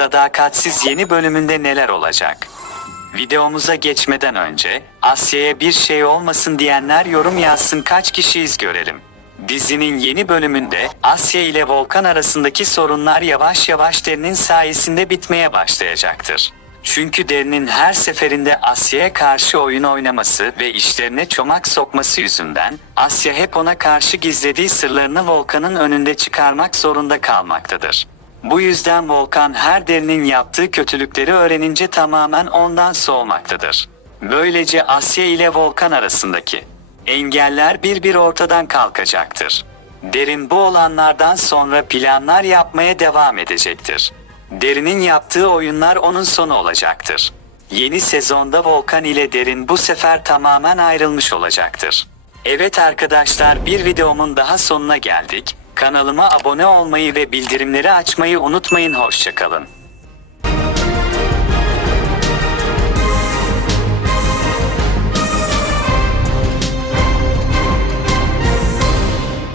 Sadakatsiz yeni bölümünde neler olacak? Videomuza geçmeden önce Asya'ya bir şey olmasın diyenler yorum yazsın kaç kişiyiz görelim. Dizinin yeni bölümünde Asya ile Volkan arasındaki sorunlar yavaş yavaş Derin'in sayesinde bitmeye başlayacaktır. Çünkü Derin'in her seferinde Asya'ya karşı oyun oynaması ve işlerine çomak sokması yüzünden Asya hep ona karşı gizlediği sırlarını Volkan'ın önünde çıkarmak zorunda kalmaktadır. Bu yüzden Volkan her derinin yaptığı kötülükleri öğrenince tamamen ondan soğumaktadır. Böylece Asya ile Volkan arasındaki engeller bir bir ortadan kalkacaktır. Derin bu olanlardan sonra planlar yapmaya devam edecektir. Derinin yaptığı oyunlar onun sonu olacaktır. Yeni sezonda Volkan ile Derin bu sefer tamamen ayrılmış olacaktır. Evet arkadaşlar bir videomun daha sonuna geldik. Kanalıma abone olmayı ve bildirimleri açmayı unutmayın hoşçakalın.